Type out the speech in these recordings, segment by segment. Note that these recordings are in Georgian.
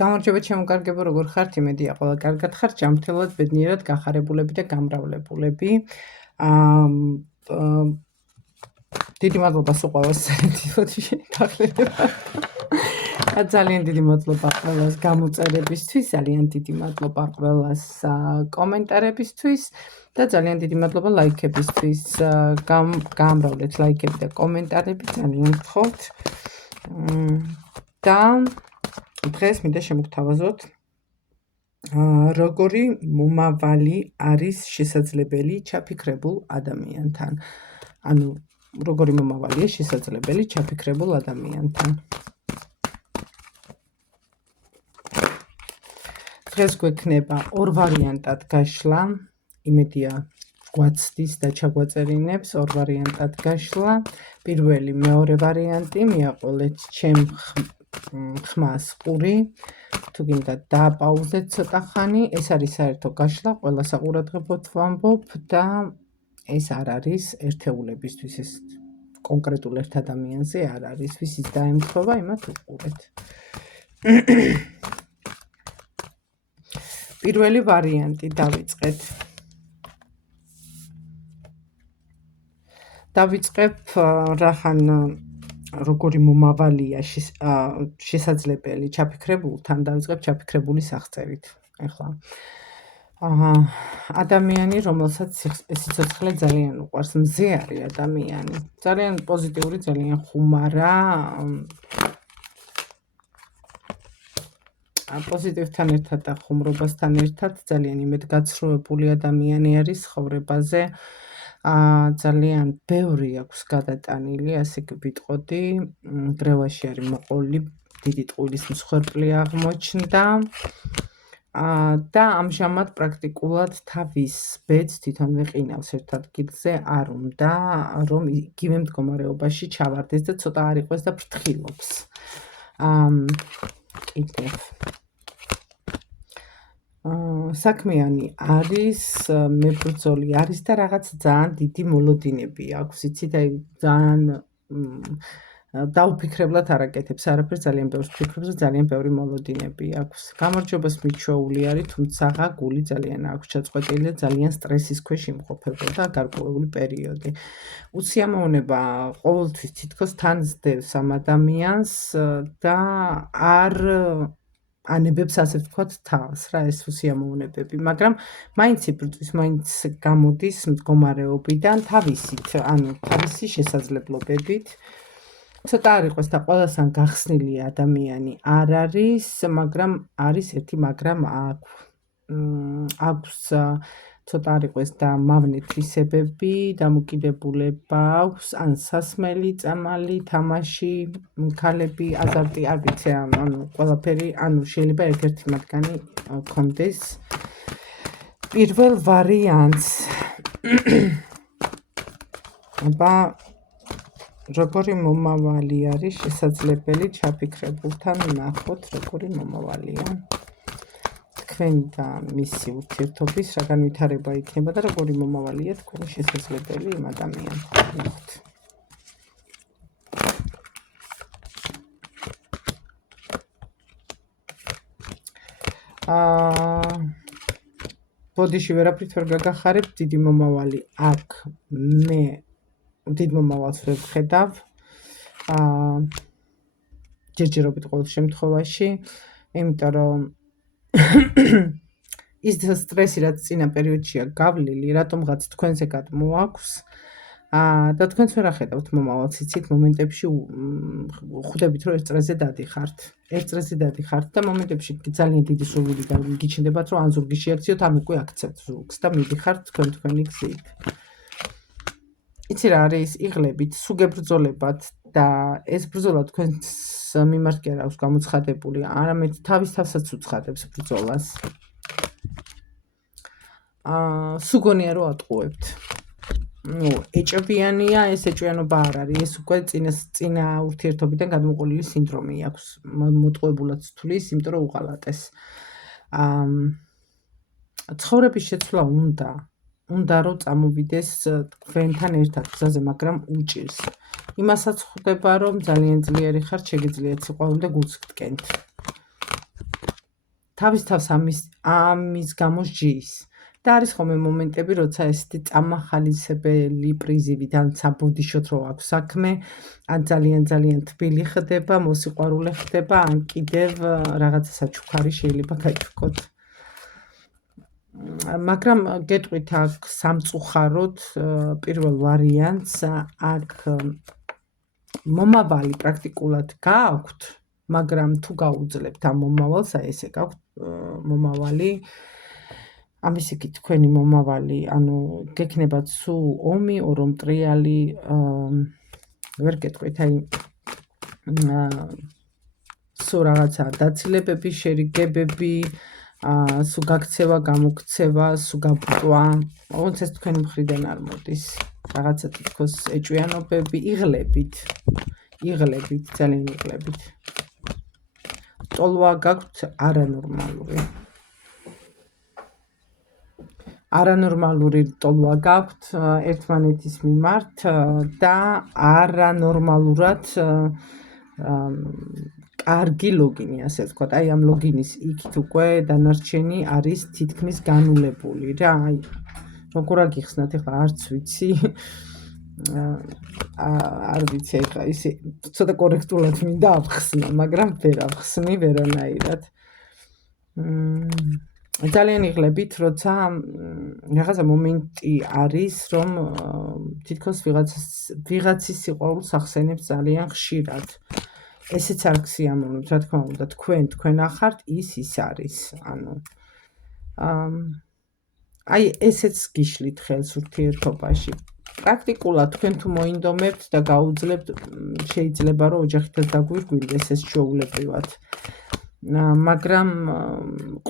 გამარჯობა ჩემო კარგებო, როგორ ხართ? იმედია ყველა კარგად ხართ, ჯანმრთელად, ბედნიერად, გახარებულები და გამრავლებულები. დიდი მადლობა სულ ყველას დახლებებად. ძალიან დიდი მადლობა ყველას გამოწერებისთვის, ძალიან დიდი მადლობა ყველას კომენტარებისთვის და ძალიან დიდი მადლობა ლაიქებისთვის. გამრავლეთ ლაიქები და კომენტარები, ძალიან გთხოვთ. და დღეს მინდა შემოგთავაზოთ როგორი მომავალი არის შესაძლებელი ჩაფიქრებულ ადამიანთან. ანუ როგორი მომავალია შესაძლებელი ჩაფიქრებულ ადამიანთან. დღეს გვექნება ორ ვარიანტად გაშლა, იმედია გვაცდის და ჩაგვაწერინებს ორ ვარიანტად გაშლა. პირველი, მეორე ვარიანტი, მიაყოლეთ ჩემ ხმას ყური, თუ გინდა დააპაუზეთ ცოტა ხანი, ეს არის საერთო გაშლა, ყველა საყურადღებოდ ვამბობ და ეს არ არის ერთეულებისთვის, ეს კონკრეტულ ერთ ადამიანზე არ არის, ვისიც დაემთხვევა, იმათ უყურეთ. პირველი ვარიანტი დავიწყეთ. დავიწყებ რახან როგორი მომავალია შესაძლებელი ჩაფიქრებულთან, დავიწყებ ჩაფიქრებული სახწერით. ეხლა ადამიანი, რომელსაც სიცოცხლე ძალიან უყვარს, მზე არის ადამიანი, ძალიან პოზიტიური, ძალიან ხუმარა, პოზიტივთან ერთად და ხუმრობასთან ერთად ძალიან იმედგაცრუებული ადამიანი არის ცხოვრებაზე. ძალიან ბევრი აქვს გადატანილი, ასე ვიტყოდი, გრევაში არის მოყოლი, დიდი ტყუილის მსხვერპლი აღმოჩნდა და ამჟამად პრაქტიკულად თავის ბედს თვითონვე ყინავს ერთ ადგილზე, არ უნდა რომ იგივე მდგომარეობაში ჩავარდეს და ცოტა არ იყოს და ფრთხილობს. კიდევ საქმიანი არის, მებრძოლი არის და რაღაც ძალიან დიდი მოლოდინები აქვს, იცით, აი ძალიან დაუფიქრებლად არ აკეთებს არაფერს, ძალიან ბევრს ფიქრობს და ძალიან ბევრი მოლოდინები აქვს. გამარჯვებას მიჩვეული არის, თუმცა გული ძალიან აქვს ჩაწყვეტილი და ძალიან სტრესის ქვეშ იმყოფებოდა გარკვეული პერიოდი. უსიამოვნება ყოველთვის თითქოს თან ზდევს ამ ადამიანს და არ ანებებს, ასე ვთქვათ, თავს რა ეს უსიამოვნებები, მაგრამ მაინც იბრძვის, მაინც გამოდის მდგომარეობიდან თავისით, ანუ თავისი შესაძლებლობებით. ცოტა არ იყოს და ყველასთან გახსნილი ადამიანი არ არის, მაგრამ არის ერთი მაგრამ აქვს ცოტა არ იყოს და მავნე თვისებები, დამოკიდებულება აქვს, ან სასმელი, წამალი, თამაში, ქალები, აზარტი, არ ვიცი, ანუ ყველაფერი, ანუ შეიძლება ერთ-ერთი მათგანი გქონდეს. პირველ ვარიანტს აბა როგორი მომავალი არის შესაძლებელი ჩაფიქრებულთან, ნახოთ როგორი მომავალია თქვენი და მისი ურთიერთობის რა განვითარება იქნება და როგორი მომავალია თქვენი შესაძლებელი იმ ადამიანთან. ნახოთ. ბოდიში ვერაფრით ვერ გაგახარებ, დიდი მომავალი აქ მე დიდ მომავალს ვერ ვხედავ. ჯერჯერობით ყოველ შემთხვევაში, იმიტომ რომ ის სტრესი, რაც წინა პერიოდშია გავლილი, რატომღაც თქვენზე გადმოაქვს და თქვენც ვერ ახედავთ მომავალს, იცით, მომენტებში ხვდებით, რომ ერთ წრეზე დადიხართ და მომენტებში ძალიან დიდი სურვილი გიჩნდებათ, რომ ან ზურგი შეაქციოთ, ან უკვე აქცევთ ზურგს და მიდიხართ თქვენი გზით. იცი რა არის, იღლებით, სულ გებრძოლებათ და ეს ბრძოლა თქვენს მიმართ კი არ აქვს გამოცხადებული, არამედ თავის თავსაც უცხადებს ბრძოლას. სულ გონია რომ ატყუებთ. ეჭვიანია, ეს ეჭვიანობა არ არის, ეს უკვე წინა ურთიერთობიდან გადმოყოლილი სინდრომი აქვს, მოტყუებულად თulis, იმიტომ რომ უღალატეს. ცხოვრების შეცვლა უნდა რომ წამოვიდეს თქვენთან ერთად გზაზე, მაგრამ უჭირს. იმასაც ხვდება, რომ ძალიან ძლიერი ხართ, შეგიძლიათ სიყვარული და გულს გტკენთ. თავის თავს ამის გამო სჯის. და არის ხოლმე მომენტები, როცა ესეთი წამახალისებელი პრიზივით ან საბოდიშოთ რო აქვს საქმე, ან ძალიან თბილი ხდება, მოსიყვარულე ხდება, ან კიდევ რაღაცა საჩუქარი შეიძლება გაჩუქოთ. მაგრამ გეტყვით აქ სამწუხაროდ პირველ ვარიანტს აქ მომავალი პრაქტიკულად გააქვთ, მაგრამ თუ გაუძლებთ ამ მომავალს, აი ესე გაქვთ მომავალი, ამის იგი თქვენი მომავალი, ანუ გექნებათ სულ ომი, ორომტრიალი, ვერ გეტყვით, აი სულ რაღაცა დაცილებები, შერიგებები, სულ გაქცევა, გამოქცევა, სულ გაბუტვა, ოღონდ ეს თქვენი მხრიდან არ მოდის. რაღაცა თითქოს ეჭვიანობები, იღლებით, ძალიან იღლებით. ტოლვა გაქვთ არანორმალური ტოლვა გაქვთ ერთმანეთის მიმართ და არანორმალურად კარგი ლოგინი, ასე ვთქვათ. აი ამ ლოგინის იქით უკვე დანარჩენი არის თითქმის განულებული რა. აი როგორ აგიხსნათ, ეხლა არც ვიცი. არ ვიცი, ეხლა ისე ცოტა კორექტულად მინდა ავხსნა, მაგრამ ვერ ავხსნი ვერანაირად. ძალიან იღლებით, როცა რაღაცა მომენტი არის, რომ თითქოს ვიღაცის სიყვარულს ახსენებს ძალიან ხშირად. ესეც არ გსიამოვნებთ, რა თქმა უნდა, თქვენ ახართ, ის არის. ანუ აი ესეც გიშლით ხელს ურთიერთობაში. პრაქტიკულად თქვენ თუ მოინდომებთ და გაუძლებთ, შეიძლება რომ ოჯახითაც დაგვირგვინდეს ეს ჩვეულებრივად. მაგრამ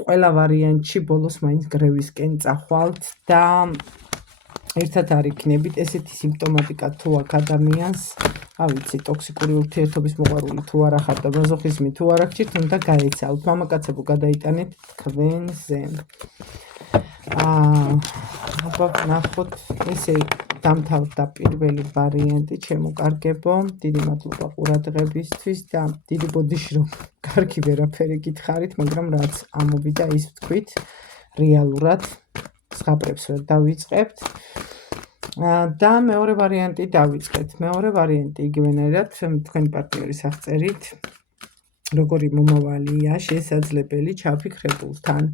ყველა ვარიანტში ბოლოს მაინც გრევისკენ წახვალთ და ერთად არ იქნებით. ესეთი სიმპტომატიკა თუ აქვს ადამიანს, ავიცი, ტოქსიკური ურთიერთობის მოყვარული თუ არ ახარ და მაზოხიზმი თუ არ აქ უნდა გაეცალოთ. მამაკაცებო, გადაიტანეთ თქვენზე. აბა ნახოთ, ესე დამთავრდა პირველი ვარიანტი, ჩემო კარგებო. დიდი მადლობა ყურადღებისთვის და დიდი ბოდიში რომ კარგი ვერაფერი გითხარით, მაგრამ რაც ამოვიდა ის ვთქვით, რეალურად ზღაპრებს ვერ დავიწყებთ. და მეორე ვარიანტი დავიწყეთ. მეორე ვარიანტი იგივენაირად თქვენი პარტნიორის აღწერით, როგორი მომავალია შესაძლებელი ჩაფიქრებულთან.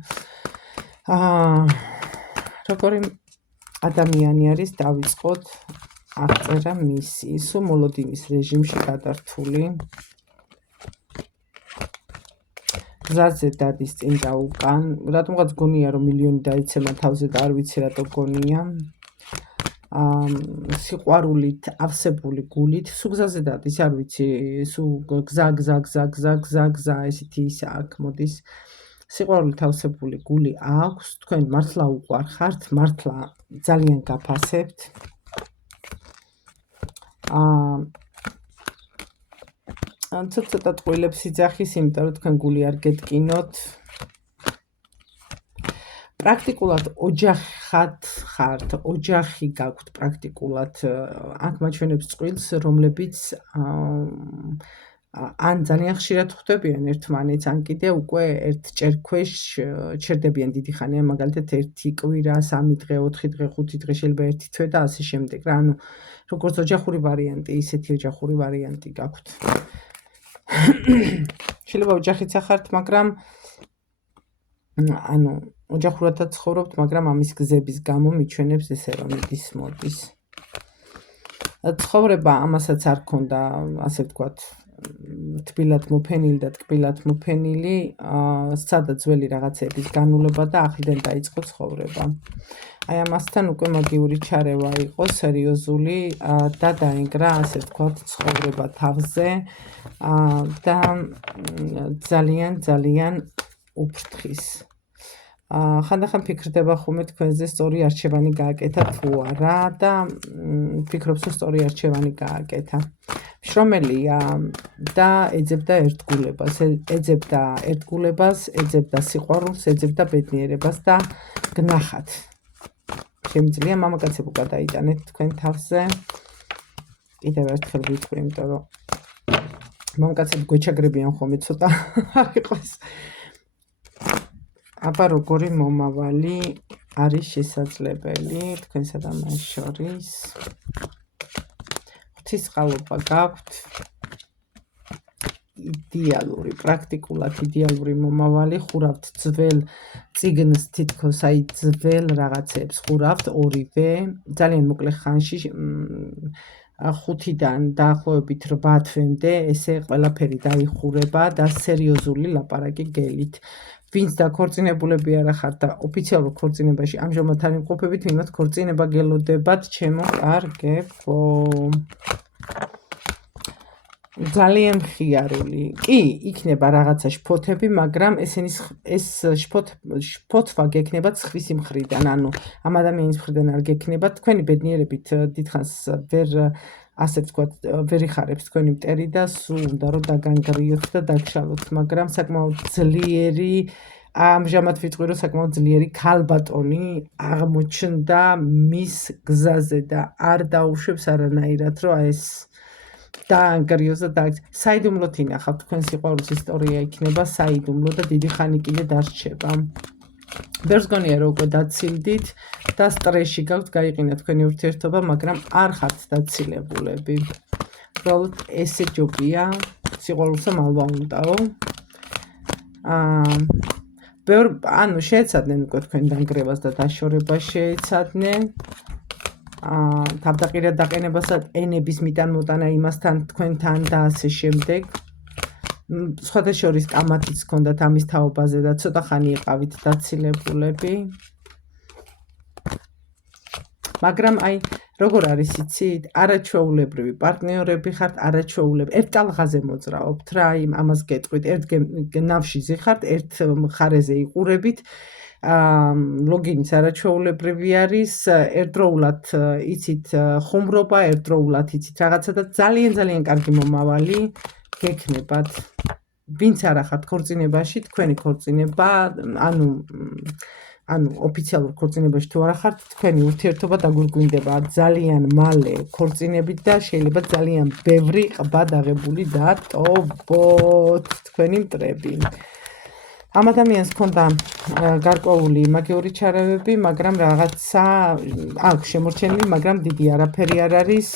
როგორი ადამიანი არის, დავიწყოთ აღწერა მისი, სულ მოლოდინის რეჟიმში გადართული. გზაზე დადის წინ და უკან, რატომღაც გონია რომ მილიონი დაიცემა თავზე და არ ვიცი რატო გონია. სიყვარულით ავსებული გულით, სულ გზაზე დადის, არ ვიცი, სულ გზა, ესეთი ისა აქ მოდის. სიყვარულით ავსებული გული აქვს, თქვენ მართლა უყვარხართ, მართლა ძალიან გაფასებთ. ცოტა ტყუილებს იძახის, იმიტომ რომ თქვენ გული არ გეტკინოთ. პრაქტიკულად ოჯახად ხართ, ოჯახი გაქვთ პრაქტიკულად. აქ მაჩვენებს წყვილს, რომლებიც ან ძალიან ხშირად ხვდებიან ერთმანეთს, ან კიდე უკვე ერთჯერ ქვეშ ჩერდებიან დიდი ხანია, მაგალითად 1 კვირა, 3 დღე, 4 დღე, 5 დღე, შეიძლება 1 თვე და ასე შემდეგ რა. ანუ როგორც ოჯახური ვარიანტი, ისეთი ოჯახური ვარიანტი გაქვთ. შეიძლება ოჯახიც ახართ, მაგრამ ანუ ოჯახურადაც ცხოვრობთ, მაგრამ ამის გზების გამო მიჩვენებს ესე რომ იდის მოდის. ცხოვრება ამასაც არ ქონდა, ასე ვთქვათ, თბილად მოფენილი და ტკბილად მოფენილი, სცადა ძველი რაღაცების განულება და ახლიდან დაიწყო ცხოვრება. აი ამასთან უკვე მაგიური ჩარევა იყო სერიოზული და დაინგრა, ასე ვთქვათ, ცხოვრება თავზე და ძალიან უფრთხის. ხანდახან ფიქრდება ხოლმე თქვენზე სწორი არჩევანი გააკეთა თუ არა და ფიქრობს რომ სწორი არჩევანი გააკეთა. შრომელია და ეძებდა ერთგულებას, ეძებდა სიყვარულს, ეძებდა ბედნიერებას და გნახათ. შემიძლია მამაკაცებო გადაიტანეთ თქვენ თავზე. კიდევ ერთხელ ვიტყვი, იმიტომ რომ მამაკაცები გვეჩაგრებიან ხოლმე ცოტა არ იყოს. აბა როგორი მომავალი არის შესაძლებელი თქვენსა და მას შორის. ღვთისყალობა გაქვთ იდეალური, პრაქტიკულად იდეალური მომავალი, ხურავთ ძველ წიგნს თითქოს, აი ძველ რაღაცებს ხურავთ ორივე, ძალიან მოკლე ხანში 5-დან დაახლოებით 8 თვემდე ესე ყველაფერი დაიხურება და სერიოზული ლაპარაკი გელით. ვინც დაქორწინებულები არ ახართ და ოფიციალურ ქორწინებაში ამჟამად არ იმყოფებით, ვინმე ქორწინება გელოდებათ, ჩემო კარგებო. ძალიან ხიარული. კი, იქნება რაღაცა შფოთები, მაგრამ ეს შფოთვა გექნება ცხრის მხრიდან, ანუ ამ ადამიანის მხრიდან არ გექნება. თქვენი ბედნიერებით დიდხანს ასე ვთქვათ, ვერ იხარებს თქვენი მტერი და სულ უნდა რომ დაგანგრიოთ და დაგშალოთ, მაგრამ საკმაოდ ძლიერი, ამჟამად ვიტყვი რომ საკმაოდ ძლიერი ქალბატონი აღმოჩნდა მის გზაზე და არ დაუშვებს არანაირად, რომ ეს დაანგრიოს და საიდუმლოდ ინახავთ, თქვენ სიყვარულის ისტორია იქნება საიდუმლო და დიდი ხანი კიდე დარჩება. ბევრს გონია რომ უკვე დაცილდით და სტრესში გაქვთ, გაიყინა თქვენი ურთიერთობა, მაგრამ არ ხართ დაცილებულები. უბრალოდ ესე ჯობია, სიყვარულსა მალვა უნდაო. ანუ შეეცადნენ უკვე თქვენ დანგრევას და დაშორებას შეეცადნენ. თავდაყირად დაყენებასაც ენების მიტან-მოტანა იმასთან თქვენთან და ასე შემდეგ. სხვათა შორის კამათიც ჰქონდათ ამის თაობაზე და ცოტა ხანი იყავით დაცილებულები. მაგრამ აი როგორ არის იცით? არაჩვეულებრივი პარტნიორები ხართ, არაჩვეულებრივი. ერთ ტალღაზე მოძრაობთ რა, აი ამას გეტყვით, ერთ ნავში ზიხართ, ერთ მხარეზე იყურებით. ლოგინიც არაჩვეულებრივი არის, ერთდროულად იცით ხუმრობა, ერთდროულად იცით რაღაცა და ძალიან კარგი მომავალი გექნებათ. ვინც არ ახართ ქორწინებაში, თქვენი ქორწინება, ანუ ოფიციალურ ქორწინებაში თუ არ ახართ, თქვენი ურთიერთობა დაგურგვინდება ძალიან მალე ქორწინებით და შეიძლება ძალიან ბევრი ყბა დაღებული დატოვოთ თქვენი მტრები. ამ ადამიანს ჰქონდა გარკვეული მაგიური ჩარევები, მაგრამ რაღაცა აქვს შემორჩენილი, მაგრამ დიდი არაფერი არ არის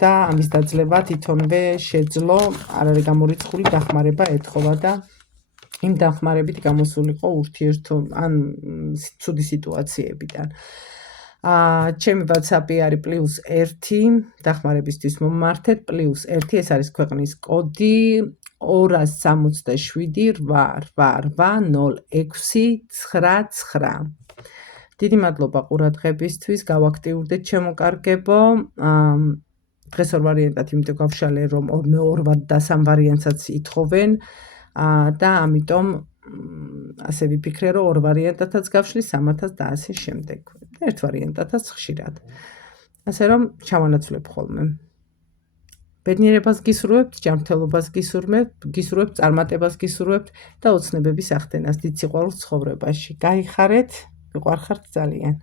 და ამის დაძლევა თვითონვე შეძლო, არ არის გამორიცხული, დახმარება ეთხოვა და იმ დახმარებით გამოსულიყო ურთიერთობა ან ცუდი სიტუაციებიდან. ჩემი WhatsApp-ი არის +1 დახმარებისთვის მომმართეთ, +1 ეს არის ქვეყნის კოდი 267 8880699. დიდი მადლობა ყურადღებისთვის, გავაქტიურდეთ ჩემო კარგებო. დღეს ორ ვარიანტად იმიტომ გავშალე, რომ მე 2 და 3 ვარიანტსაც ითხოვენ და ამიტომ ასე ვიფიქრე, რომ 2 ვარიანტათაც გავშლი, 3-ათაც და ასე შემდეგ. ერთ ვარიანტათაც ხშირად. ასე რომ ჩავანაცვლებ ხოლმე. ბედნიერებას გისურვებთ, ჯანმრთელობას გისურვებთ, წარმატებას გისურვებთ და ოცნებების ახდენას დიდ სიყვარულს ცხოვრებაში. გაიხარეთ, მიყვარხართ ძალიან.